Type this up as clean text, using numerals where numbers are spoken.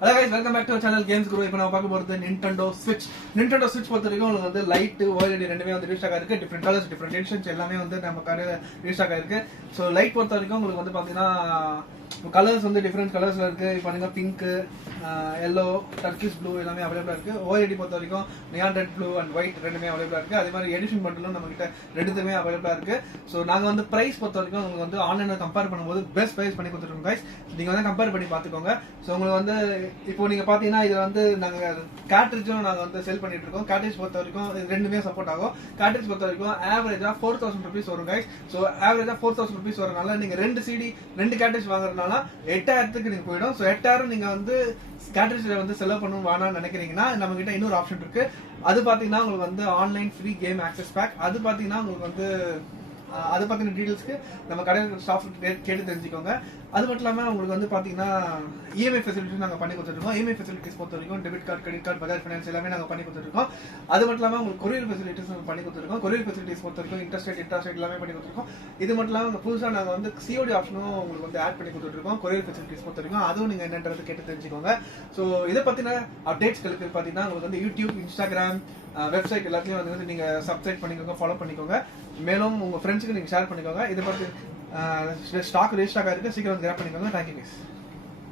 Hello guys, welcome back to our channel Games Guru. இப்போ நான் பார்க்க போறது Nintendo Switch பொறுத்த வரைக்கும் உங்களுக்கு வந்து லைட் OLED ரெண்டுமே வந்து ரீஸ்டாக் இருக்கு. டிஃபரெண்ட் கலர்ஸ் டிஃபரெண்ட் எடிஷன்ஸ் எல்லாமே வந்து நம்ம கடையில ரீஸ்டாக் இருக்கு. சோ லைட் பொறுத்த வரைக்கும் உங்களுக்கு வந்து பாத்தீங்கன்னா கலர்ஸ் வந்து டிஃபரெண்ட் கலர்ஸ்ல இருக்கு. இப்போ பாருங்க பிங்க், yellow, turquoise blue எல்லாமே அவேலபிளா இருக்கு. OLED பொறுத்த வரைக்கும் neon red, blue and white ரெண்டுமே அவேலபிளா இருக்கு. அதே மாதிரி எடிஷன் பண்டலும் நம்ம கிட்ட ரெண்டுமே அவேலபிளா இருக்கு. சோ நாங்க வந்து பிரைஸ் பொறுத்த வரைக்கும் உங்களுக்கு வந்து ஆன்லைன்ல கம்பேர் பண்ணும்போது பெஸ்ட் பிரைஸ் பண்ணி கொடுத்துருக்கோம் guys. நீங்க வந்து கம்பேர் பண்ணி பாத்துக்கோங்க. சோ உங்களுக்கு வந்து இப்போ நீங்க பாத்தீங்கன்னா இதுல வந்து நாங்க கேட்ரிட்ஜும் நாங்க வந்து செல் பண்ணிட்டு இருக்கோம். கேட்ரிட்ஜ் பொறுத்த வரைக்கும் ரெண்டுமே சப்போர்ட் ஆகும். கேட்ரிட்ஜ் பொறுத்த வரைக்கும் ஆவரேஜா 4000 rupees வரும் guys. சோ ஆவரேஜா 4000 rupees வரனால நீங்க ரெண்டு சிடி ரெண்டு கேட்ரிட்ஜ் வாங்குறதுனால 8000க்கு நீங்க போயிடும். சோ 8000 நீங்க வந்து கேட்ரிட்ஜ்ல வந்து செலவு பண்ணணும் வேணாம்னு நினைக்கிறீங்கன்னா நம்ம கிட்ட இன்னொரு ஆப்ஷன் இருக்கு. அது பாத்தீங்கன்னா உங்களுக்கு வந்து online free game access back. அது பாத்தீங்கன்னா உங்களுக்கு வந்து அது பத்தின டீடைல்ஸ்க்கு நம்ம கடையில் ஸ்டாஃப் கேட்டு தெரிஞ்சுக்கோங்க. அது மட்டும் இல்லாமல் உங்களுக்கு வந்து பார்த்தீங்கன்னா இஎம்ஐ ஃபெசிலிட்டிஸ் நாங்கள் பண்ணி கொடுத்துருக்கோம். இஎம்ஐ ஃபெசிலிட்டிஸ் பொறுத்த வரைக்கும் debit card, credit card, Bajaj finance எல்லாமே நாங்கள் பண்ணி கொடுத்துருக்கோம். அது மட்டும் இல்லாமல் உங்களுக்கு கொரியர் ஃபெசிலிட்டிஸ் நாங்கள் பண்ணி கொடுத்துருக்கோம். கொரியர் ஃபெசிலிட்டிஸ் பொறுத்த வரைக்கும் இன்ட்ரெஸ்ட் எல்லாமே பண்ணி கொடுத்துருக்கோம். இது மட்டும் இல்லாமல் புதுசாக நாங்கள் வந்து சிஓடி ஆப்ஷனும் உங்களுக்கு வந்து ஆட் பண்ணி கொடுத்துருக்கோம். கொரியர் ஃபெசிலிட்டிஸ் பொறுத்த வரைக்கும் அதுவும் நீங்கள் என்னன்றது கேட்டு தெரிஞ்சுக்கோங்க. ஸோ இதை பற்றின அப்டேட்ஸ்களுக்கு பார்த்தீங்கன்னா உங்களுக்கு வந்து யூடியூப், இன்ஸ்டாகிராம், வெப்சைட் எல்லாத்தையும் வந்து நீங்க சப்ஸ்கிரைப் பண்ணிக்கோங்க, ஃபாலோ பண்ணிக்கோங்க. மேலும் உங்க ஃப்ரெண்ட்ஸுக்கு நீங்க ஷேர் பண்ணிக்கோங்க. இதை பத்தி ஸ்டாக் ரீஸ்டாக் ஆயிருக்கு, சீக்கிரம் கிராப் பண்ணிக்கோங்க. Thank you guys.